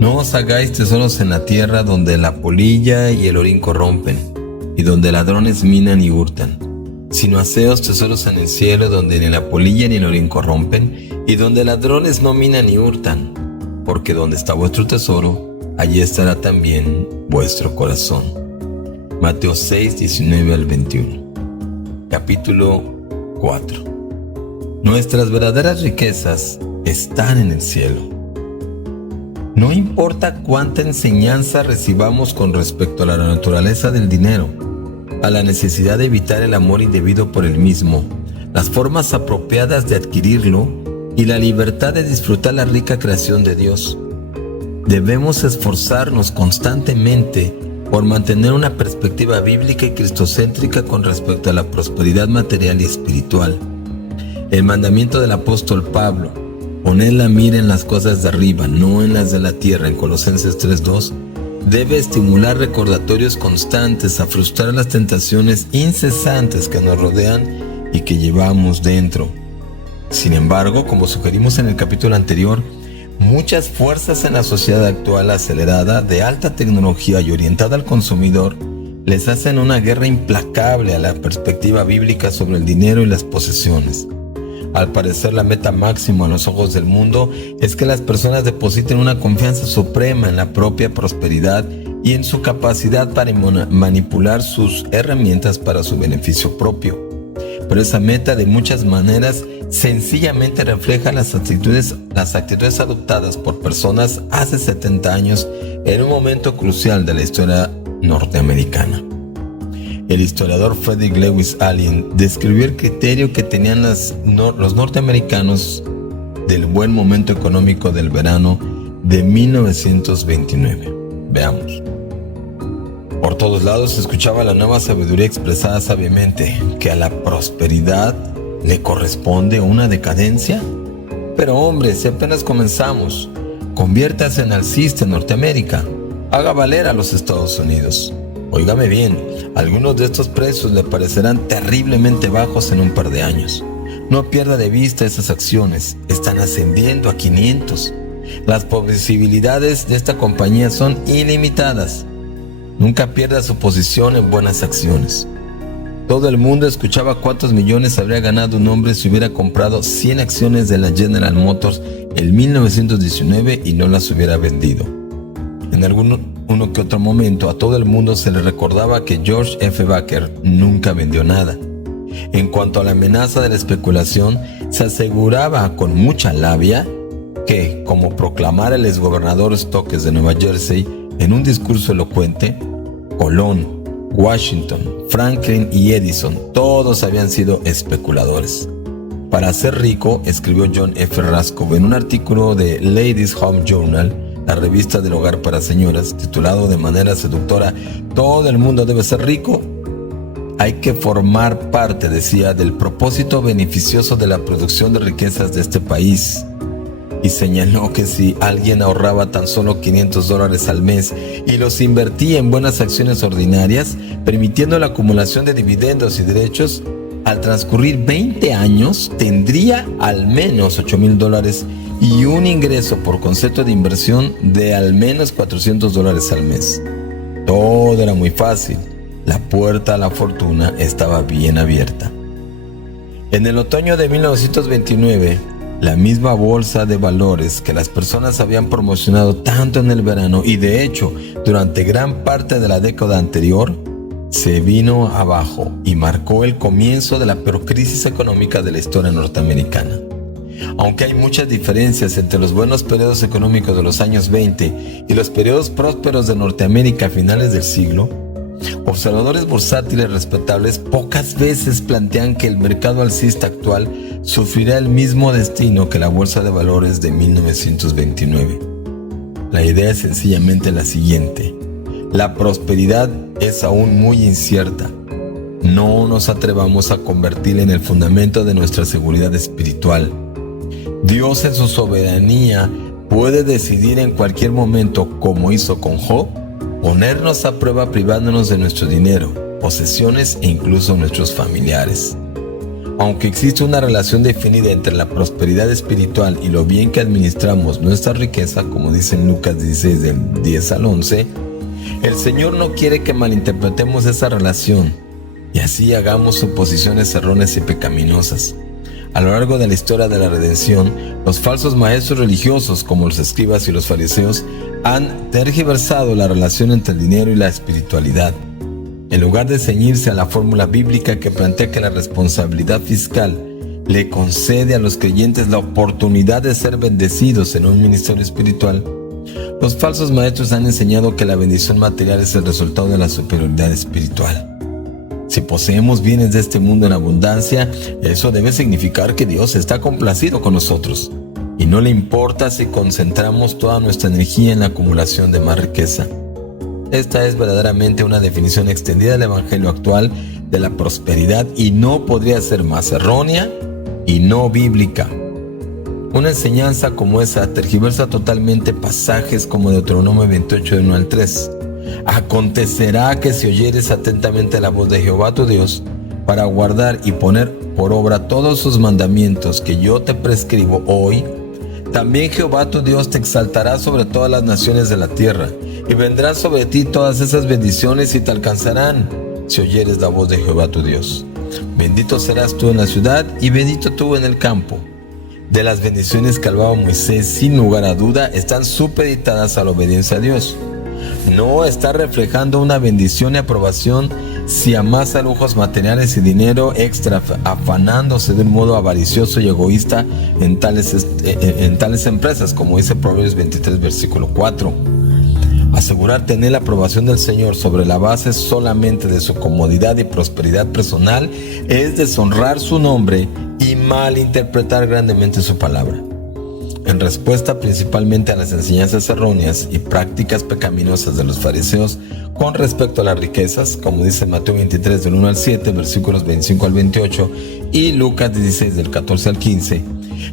No os hagáis tesoros en la tierra donde la polilla y el orín corrompen, y donde ladrones minan y hurtan, sino haceos tesoros en el cielo donde ni la polilla ni el orín corrompen, y donde ladrones no minan ni hurtan, porque donde está vuestro tesoro, allí estará también vuestro corazón. Mateo 6, 19 al 21. Capítulo 4. Nuestras verdaderas riquezas están en el cielo. No importa cuánta enseñanza recibamos con respecto a la naturaleza del dinero, a la necesidad de evitar el amor indebido por el mismo, las formas apropiadas de adquirirlo y la libertad de disfrutar la rica creación de Dios. Debemos esforzarnos constantemente por mantener una perspectiva bíblica y cristocéntrica con respecto a la prosperidad material y espiritual. El mandamiento del apóstol Pablo, poned la mira en las cosas de arriba, no en las de la tierra, en Colosenses 3:2, debe estimular recordatorios constantes a frustrar las tentaciones incesantes que nos rodean y que llevamos dentro. Sin embargo, como sugerimos en el capítulo anterior, muchas fuerzas en la sociedad actual acelerada, de alta tecnología y orientada al consumidor, les hacen una guerra implacable a la perspectiva bíblica sobre el dinero y las posesiones. Al parecer, la meta máxima a los ojos del mundo es que las personas depositen una confianza suprema en la propia prosperidad y en su capacidad para manipular sus herramientas para su beneficio propio. Pero esa meta, de muchas maneras, sencillamente refleja las actitudes adoptadas por personas hace 70 años en un momento crucial de la historia norteamericana. El historiador Frederick Lewis Allen describió el criterio que tenían los norteamericanos del buen momento económico del verano de 1929. Veamos. Por todos lados se escuchaba la nueva sabiduría expresada sabiamente, que a la prosperidad le corresponde una decadencia. Pero hombre, si apenas comenzamos, conviértase en alcista en Norteamérica, haga valer a los Estados Unidos. Óigame bien, algunos de estos precios le parecerán terriblemente bajos en un par de años. No pierda de vista esas acciones, están ascendiendo a 500. Las posibilidades de esta compañía son ilimitadas. Nunca pierda su posición en buenas acciones. Todo el mundo escuchaba cuántos millones habría ganado un hombre si hubiera comprado 100 acciones de la General Motors en 1919 y no las hubiera vendido. En uno que otro momento a todo el mundo se le recordaba que George F. Baker nunca vendió nada. En cuanto a la amenaza de la especulación, se aseguraba con mucha labia que, como proclamara el exgobernador Stokes de Nueva Jersey en un discurso elocuente, Colón, Washington, Franklin y Edison todos habían sido especuladores. Para ser rico, escribió John F. Raskow en un artículo de Ladies' Home Journal, la revista del hogar para señoras, titulado de manera seductora «Todo el mundo debe ser rico». Hay que formar parte, decía, del propósito beneficioso de la producción de riquezas de este país. Y señaló que si alguien ahorraba tan solo $500 al mes y los invertía en buenas acciones ordinarias, permitiendo la acumulación de dividendos y derechos, al transcurrir 20 años tendría al menos $8,000 y un ingreso por concepto de inversión de al menos $400 al mes. Todo era muy fácil. La puerta a la fortuna estaba bien abierta. En el otoño de 1929, la misma bolsa de valores que las personas habían promocionado tanto en el verano y de hecho durante gran parte de la década anterior, se vino abajo y marcó el comienzo de la peor crisis económica de la historia norteamericana. Aunque hay muchas diferencias entre los buenos periodos económicos de los años 20 y los periodos prósperos de Norteamérica a finales del siglo, observadores bursátiles respetables pocas veces plantean que el mercado alcista actual sufrirá el mismo destino que la bolsa de valores de 1929. La idea es sencillamente la siguiente: la prosperidad es aún muy incierta. No nos atrevamos a convertirla en el fundamento de nuestra seguridad espiritual. Dios en su soberanía puede decidir en cualquier momento, como hizo con Job, ponernos a prueba privándonos de nuestro dinero, posesiones e incluso nuestros familiares. Aunque existe una relación definida entre la prosperidad espiritual y lo bien que administramos nuestra riqueza, como dice en Lucas 16 del 10 al 11, el Señor no quiere que malinterpretemos esa relación y así hagamos suposiciones erróneas y pecaminosas. A lo largo de la historia de la redención, los falsos maestros religiosos, como los escribas y los fariseos, han tergiversado la relación entre el dinero y la espiritualidad. En lugar de ceñirse a la fórmula bíblica que plantea que la responsabilidad fiscal le concede a los creyentes la oportunidad de ser bendecidos en un ministerio espiritual, los falsos maestros han enseñado que la bendición material es el resultado de la superioridad espiritual. Si poseemos bienes de este mundo en abundancia, eso debe significar que Dios está complacido con nosotros y no le importa si concentramos toda nuestra energía en la acumulación de más riqueza. Esta es verdaderamente una definición extendida del evangelio actual de la prosperidad y no podría ser más errónea y no bíblica. Una enseñanza como esa tergiversa totalmente pasajes como Deuteronomio 28 del 1 al 3. Acontecerá que si oyeres atentamente la voz de Jehová tu Dios para guardar y poner por obra todos sus mandamientos que yo te prescribo hoy, también Jehová tu Dios te exaltará sobre todas las naciones de la tierra, y vendrán sobre ti todas esas bendiciones y te alcanzarán, si oyeres la voz de Jehová tu Dios. Bendito serás tú en la ciudad y bendito tú en el campo. De las bendiciones que hablaba Moisés, sin lugar a duda, están supeditadas a la obediencia a Dios. No está reflejando una bendición y aprobación si amasa lujos materiales y dinero extra, afanándose de un modo avaricioso y egoísta en tales empresas, como dice Proverbios 23, versículo 4. Asegurar tener la aprobación del Señor sobre la base solamente de su comodidad y prosperidad personal es deshonrar su nombre y malinterpretar grandemente su palabra. En respuesta principalmente a las enseñanzas erróneas y prácticas pecaminosas de los fariseos con respecto a las riquezas, como dice Mateo 23 del 1 al 7, versículos 25 al 28 y Lucas 16 del 14 al 15,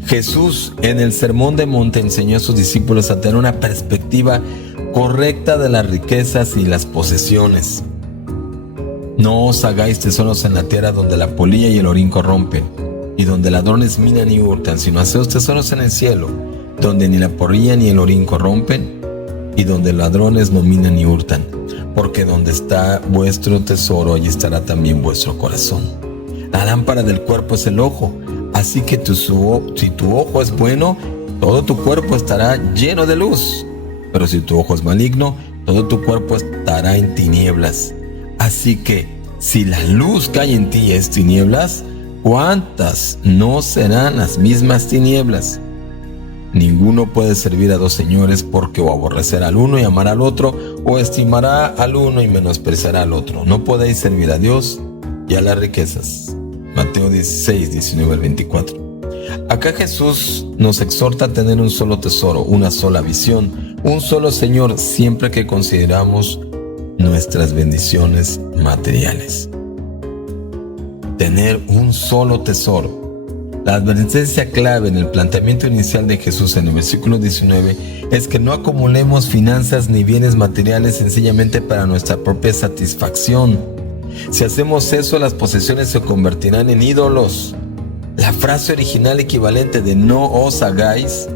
Jesús en el Sermón del Monte enseñó a sus discípulos a tener una perspectiva correcta de las riquezas y las posesiones. No os hagáis tesoros en la tierra donde la polilla y el orín corrompen, y donde ladrones minan y hurtan, sino haceos tesoros en el cielo, donde ni la polilla ni el orín corrompen, y donde ladrones no minan ni hurtan, porque donde está vuestro tesoro, allí estará también vuestro corazón. La lámpara del cuerpo es el ojo, así que si tu ojo es bueno, todo tu cuerpo estará lleno de luz. Pero si tu ojo es maligno, todo tu cuerpo estará en tinieblas. Así que, si la luz que hay en ti es tinieblas, ¿cuántas no serán las mismas tinieblas? Ninguno puede servir a dos señores, porque o aborrecerá al uno y amará al otro, o estimará al uno y menospreciará al otro. No podéis servir a Dios y a las riquezas. Mateo 16, 19 al 24. Acá Jesús nos exhorta a tener un solo tesoro, una sola visión, un solo Señor, siempre que consideramos nuestras bendiciones materiales. Tener un solo tesoro. La advertencia clave en el planteamiento inicial de Jesús en el versículo 19 es que no acumulemos finanzas ni bienes materiales sencillamente para nuestra propia satisfacción. Si hacemos eso, las posesiones se convertirán en ídolos. La frase original equivalente de no os hagáis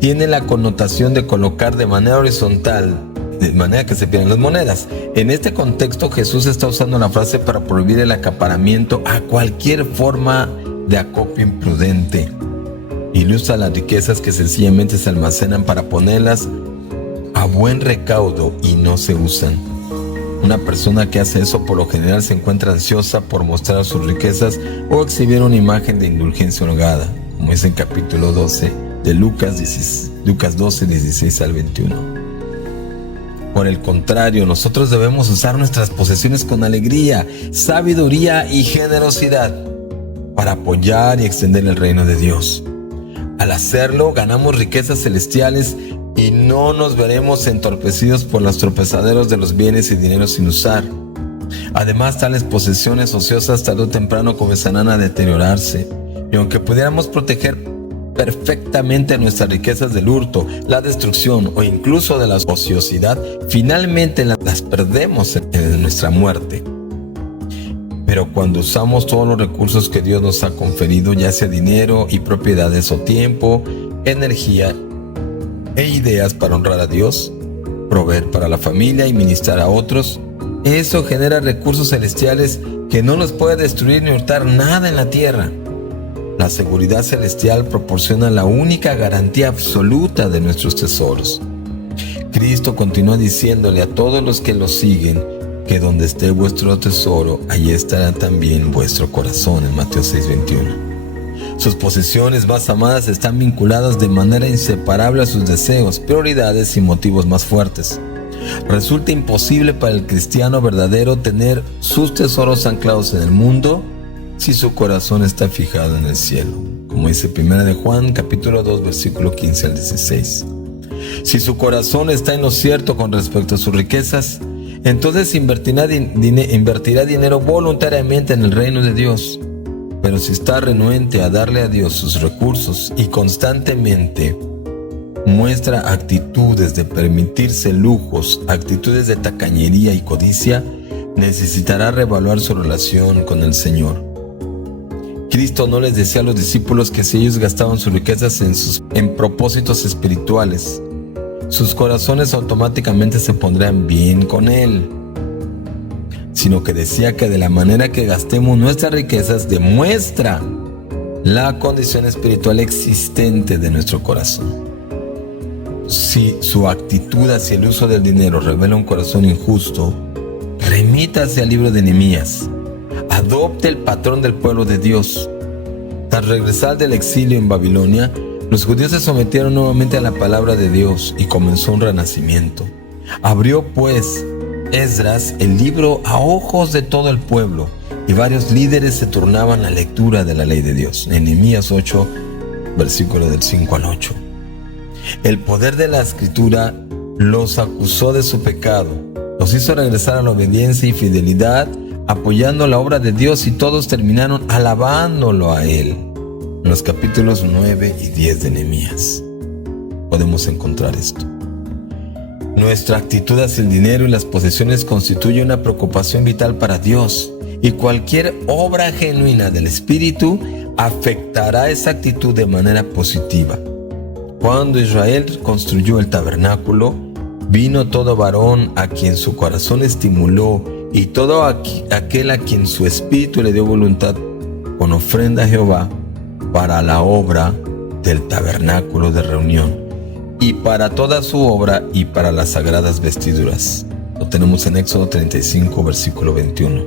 tiene la connotación de colocar de manera horizontal, de manera que se pierdan las monedas. En este contexto, Jesús está usando la frase para prohibir el acaparamiento a cualquier forma de acopio imprudente. Ilustra las riquezas que sencillamente se almacenan para ponerlas a buen recaudo y no se usan. Una persona que hace eso por lo general se encuentra ansiosa por mostrar sus riquezas o exhibir una imagen de indulgencia holgada, como es en capítulo 12 de Lucas 12, 16 al 21. Por el contrario, nosotros debemos usar nuestras posesiones con alegría, sabiduría y generosidad para apoyar y extender el reino de Dios. Al hacerlo, ganamos riquezas celestiales y no nos veremos entorpecidos por los tropezaderos de los bienes y dinero sin usar. Además, tales posesiones ociosas tarde o temprano comenzarán a deteriorarse, y aunque pudiéramos proteger perfectamente nuestras riquezas del hurto, la destrucción o incluso de la ociosidad, finalmente las perdemos en nuestra muerte. Pero cuando usamos todos los recursos que Dios nos ha conferido, ya sea dinero y propiedades o tiempo, energía e ideas para honrar a Dios, proveer para la familia y ministrar a otros, eso genera recursos celestiales que no nos puede destruir ni hurtar nada en la tierra. La seguridad celestial proporciona la única garantía absoluta de nuestros tesoros. Cristo continúa diciéndole a todos los que lo siguen que donde esté vuestro tesoro, allí estará también vuestro corazón, en Mateo 6:21. Sus posesiones más amadas están vinculadas de manera inseparable a sus deseos, prioridades y motivos más fuertes. Resulta imposible para el cristiano verdadero tener sus tesoros anclados en el mundo si su corazón está fijado en el cielo, como dice 1 de Juan, capítulo 2, versículo 15 al 16. Si su corazón está en lo cierto con respecto a sus riquezas, entonces invertirá dinero voluntariamente en el reino de Dios. Pero si está renuente a darle a Dios sus recursos y constantemente muestra actitudes de permitirse lujos, actitudes de tacañería y codicia, necesitará reevaluar su relación con el Señor. Cristo no les decía a los discípulos que si ellos gastaban sus riquezas en propósitos espirituales, sus corazones automáticamente se pondrían bien con Él, sino que decía que de la manera que gastemos nuestras riquezas demuestra la condición espiritual existente de nuestro corazón. Si su actitud hacia el uso del dinero revela un corazón injusto, remítase al libro de Nehemías. Adopte el patrón del pueblo de Dios. Tras regresar del exilio en Babilonia, los judíos se sometieron nuevamente a la palabra de Dios y comenzó un renacimiento. Abrió pues Esdras el libro a ojos de todo el pueblo y varios líderes se turnaban la lectura de la ley de Dios. En Nehemías 8, versículo del 5 al 8. El poder de la escritura los acusó de su pecado, los hizo regresar a la obediencia y fidelidad, apoyando la obra de Dios, y todos terminaron alabándolo a Él. En los capítulos 9 y 10 de Nehemías podemos encontrar esto. Nuestra actitud hacia el dinero y las posesiones constituye una preocupación vital para Dios, y cualquier obra genuina del Espíritu afectará esa actitud de manera positiva. Cuando Israel construyó el tabernáculo, vino todo varón a quien su corazón estimuló y todo aquel a quien su espíritu le dio voluntad con ofrenda a Jehová para la obra del tabernáculo de reunión, y para toda su obra y para las sagradas vestiduras. Lo tenemos en Éxodo 35, versículo 21.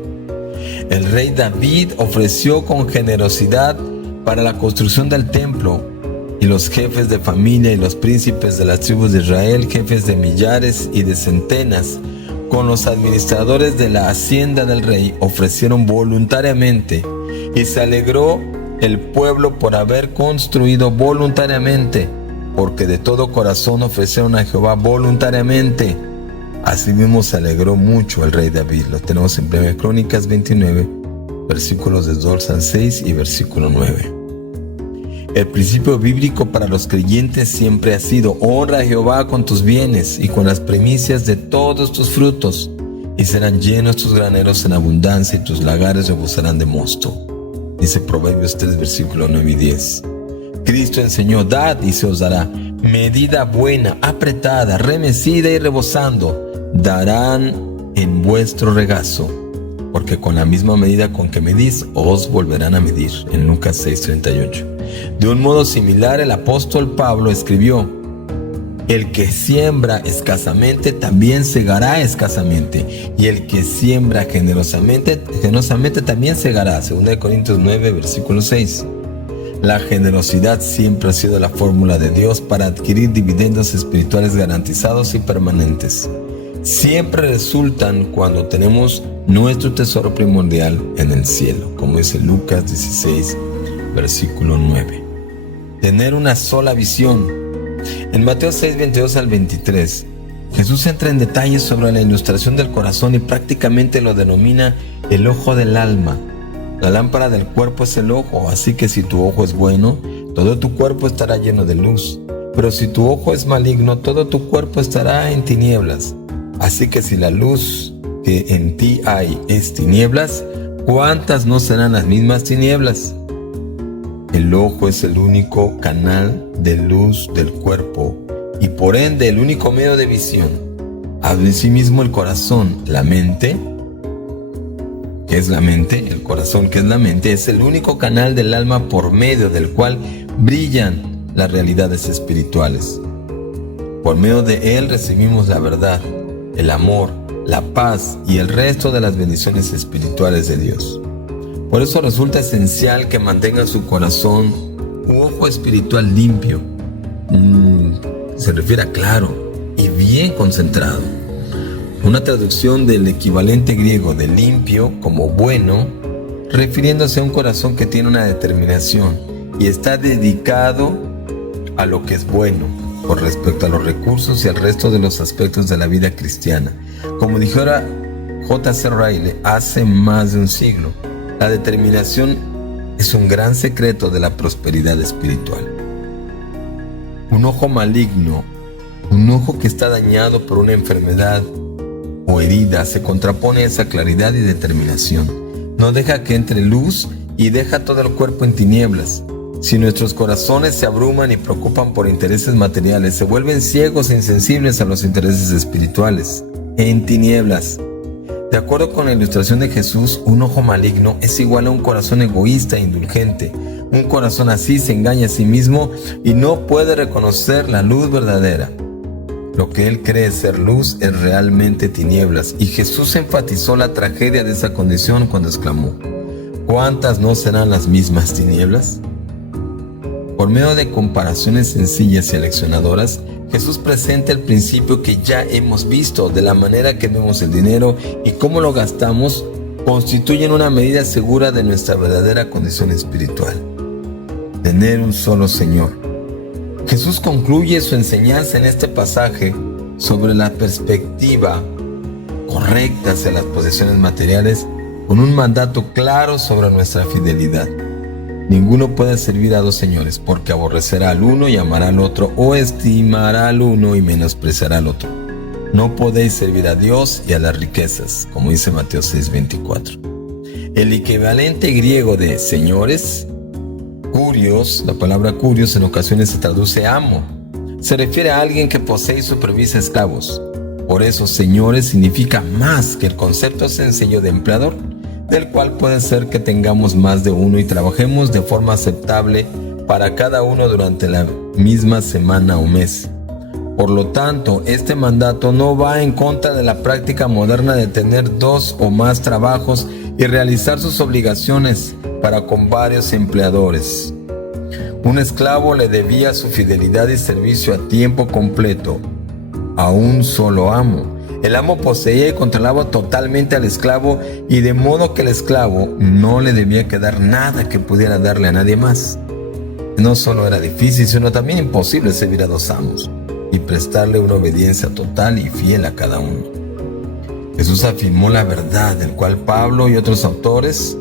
El rey David ofreció con generosidad para la construcción del templo, y los jefes de familia y los príncipes de las tribus de Israel, jefes de millares y de centenas, con los administradores de la hacienda del rey, ofrecieron voluntariamente, y se alegró el pueblo por haber construido voluntariamente, porque de todo corazón ofrecieron a Jehová voluntariamente. Asimismo se alegró mucho el rey David. Lo tenemos en 1 Crónicas 29, versículos de 2 al 6 y versículo 9. El principio bíblico para los creyentes siempre ha sido: honra a Jehová con tus bienes y con las primicias de todos tus frutos, y serán llenos tus graneros en abundancia y tus lagares rebosarán de mosto. Dice Proverbios 3, versículo 9 y 10. Cristo enseñó: dad y se os dará, medida buena, apretada, remecida y rebosando, darán en vuestro regazo, porque con la misma medida con que medís, os volverán a medir. En Lucas 6:38. De un modo similar, el apóstol Pablo escribió: el que siembra escasamente también segará escasamente, y el que siembra generosamente también segará. 2 Corintios 9, versículo 6. La generosidad siempre ha sido la fórmula de Dios para adquirir dividendos espirituales garantizados y permanentes. Siempre resultan cuando tenemos nuestro tesoro primordial en el cielo, como dice Lucas 16, versículo 9. Tener una sola visión. En Mateo 6, 22 al 23, Jesús entra en detalles sobre la ilustración del corazón y prácticamente lo denomina el ojo del alma. La lámpara del cuerpo es el ojo, así que si tu ojo es bueno, todo tu cuerpo estará lleno de luz. Pero si tu ojo es maligno, todo tu cuerpo estará en tinieblas. Así que si la luz que en ti hay es tinieblas, ¿cuántas no serán las mismas tinieblas? El ojo es el único canal de luz del cuerpo y por ende el único medio de visión. Asimismo el corazón, la mente, que es la mente, el corazón que es la mente, es el único canal del alma por medio del cual brillan las realidades espirituales. Por medio de él recibimos la verdad, el amor, la paz y el resto de las bendiciones espirituales de Dios. Por eso resulta esencial que mantengan su corazón u ojo espiritual limpio. Se refiere a claro y bien concentrado. Una traducción del equivalente griego de limpio como bueno, refiriéndose a un corazón que tiene una determinación y está dedicado a lo que es bueno con respecto a los recursos y al resto de los aspectos de la vida cristiana. Como dijera J.C. Ryle hace más de un siglo, la determinación es un gran secreto de la prosperidad espiritual. Un ojo maligno, un ojo que está dañado por una enfermedad o herida, se contrapone a esa claridad y determinación. No deja que entre luz y deja todo el cuerpo en tinieblas. Si nuestros corazones se abruman y preocupan por intereses materiales, se vuelven ciegos e insensibles a los intereses espirituales, en tinieblas. De acuerdo con la ilustración de Jesús, un ojo maligno es igual a un corazón egoísta e indulgente. Un corazón así se engaña a sí mismo y no puede reconocer la luz verdadera. Lo que él cree ser luz es realmente tinieblas, y Jesús enfatizó la tragedia de esa condición cuando exclamó: ¿cuántas no serán las mismas tinieblas? Por medio de comparaciones sencillas y aleccionadoras, Jesús presenta el principio que ya hemos visto de la manera que vemos el dinero y cómo lo gastamos constituyen una medida segura de nuestra verdadera condición espiritual. Tener un solo Señor. Jesús concluye su enseñanza en este pasaje sobre la perspectiva correcta hacia las posesiones materiales con un mandato claro sobre nuestra fidelidad. Ninguno puede servir a dos señores, porque aborrecerá al uno y amará al otro, o estimará al uno y menospreciará al otro. No podéis servir a Dios y a las riquezas, como dice Mateo 6:24. El equivalente griego de señores, kurios, la palabra kurios en ocasiones se traduce amo. Se refiere a alguien que posee y supervisa esclavos. Por eso, señores significa más que el concepto sencillo de empleador, del cual puede ser que tengamos más de uno y trabajemos de forma aceptable para cada uno durante la misma semana o mes. Por lo tanto, este mandato no va en contra de la práctica moderna de tener dos o más trabajos y realizar sus obligaciones para con varios empleadores. Un esclavo le debía su fidelidad y servicio a tiempo completo a un solo amo. El amo poseía y controlaba totalmente al esclavo, y de modo que el esclavo no le debía quedar nada que pudiera darle a nadie más. No solo era difícil, sino también imposible servir a dos amos y prestarle una obediencia total y fiel a cada uno. Jesús afirmó la verdad, del cual Pablo y otros autores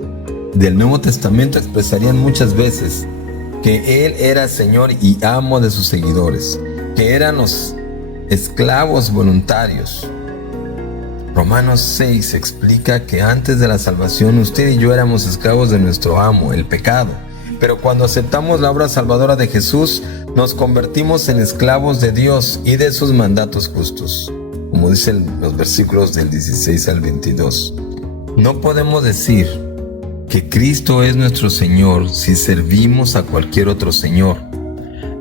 del Nuevo Testamento expresarían muchas veces, que Él era Señor y amo de sus seguidores, que eran los esclavos voluntarios. Romanos 6 explica que antes de la salvación usted y yo éramos esclavos de nuestro amo, el pecado. Pero cuando aceptamos la obra salvadora de Jesús, nos convertimos en esclavos de Dios y de sus mandatos justos, como dicen los versículos del 16 al 22. No podemos decir que Cristo es nuestro Señor si servimos a cualquier otro Señor.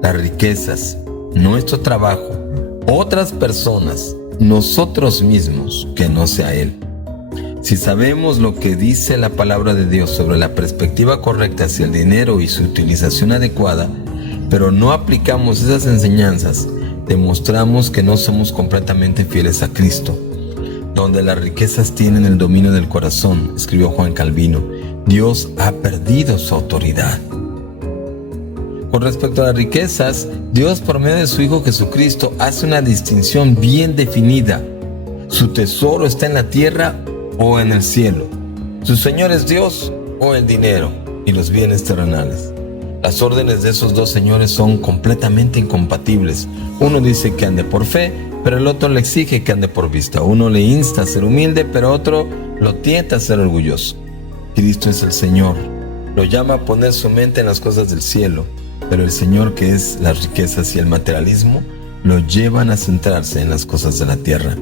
Las riquezas, nuestro trabajo, otras personas, nosotros mismos, que no sea Él. Si sabemos lo que dice la palabra de Dios sobre la perspectiva correcta hacia el dinero y su utilización adecuada, pero no aplicamos esas enseñanzas, demostramos que no somos completamente fieles a Cristo. Donde las riquezas tienen el dominio del corazón, escribió Juan Calvino, Dios ha perdido su autoridad. Con respecto a las riquezas, Dios por medio de su Hijo Jesucristo hace una distinción bien definida. Su tesoro está en la tierra o en el cielo. Su Señor es Dios o el dinero y los bienes terrenales. Las órdenes de esos dos señores son completamente incompatibles. Uno dice que ande por fe, pero el otro le exige que ande por vista. Uno le insta a ser humilde, pero otro lo tienta a ser orgulloso. Cristo es el Señor. Lo llama a poner su mente en las cosas del cielo, pero el Señor, que es las riquezas y el materialismo, lo llevan a centrarse en las cosas de la tierra.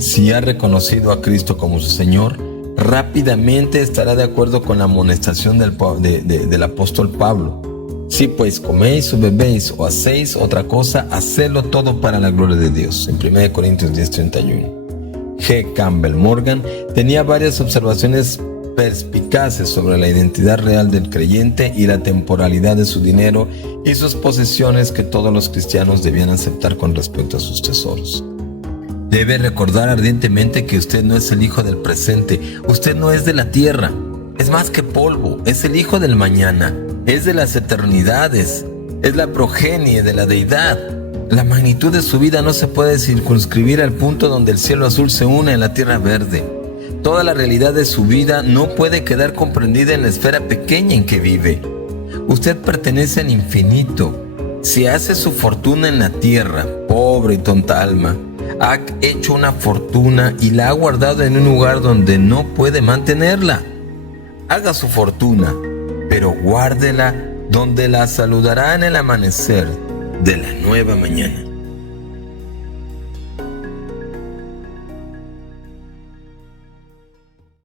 Si ha reconocido a Cristo como su Señor, rápidamente estará de acuerdo con la amonestación del apóstol Pablo. Si pues coméis o bebéis o hacéis otra cosa, hacedlo todo para la gloria de Dios. En 1 Corintios 10:31. G. Campbell Morgan tenía varias observaciones perspicaces sobre la identidad real del creyente y la temporalidad de su dinero y sus posesiones que todos los cristianos debían aceptar con respecto a sus tesoros. Debe recordar ardientemente que usted no es el hijo del presente, usted no es de la tierra, es más que polvo, es el hijo del mañana, es de las eternidades, es la progenie de la deidad. La magnitud de su vida no se puede circunscribir al punto donde el cielo azul se une en la tierra verde. Toda la realidad de su vida no puede quedar comprendida en la esfera pequeña en que vive. Usted pertenece al infinito. Si hace su fortuna en la tierra, pobre y tonta alma, ha hecho una fortuna y la ha guardado en un lugar donde no puede mantenerla. Haga su fortuna, pero guárdela donde la saludará en el amanecer de la nueva mañana.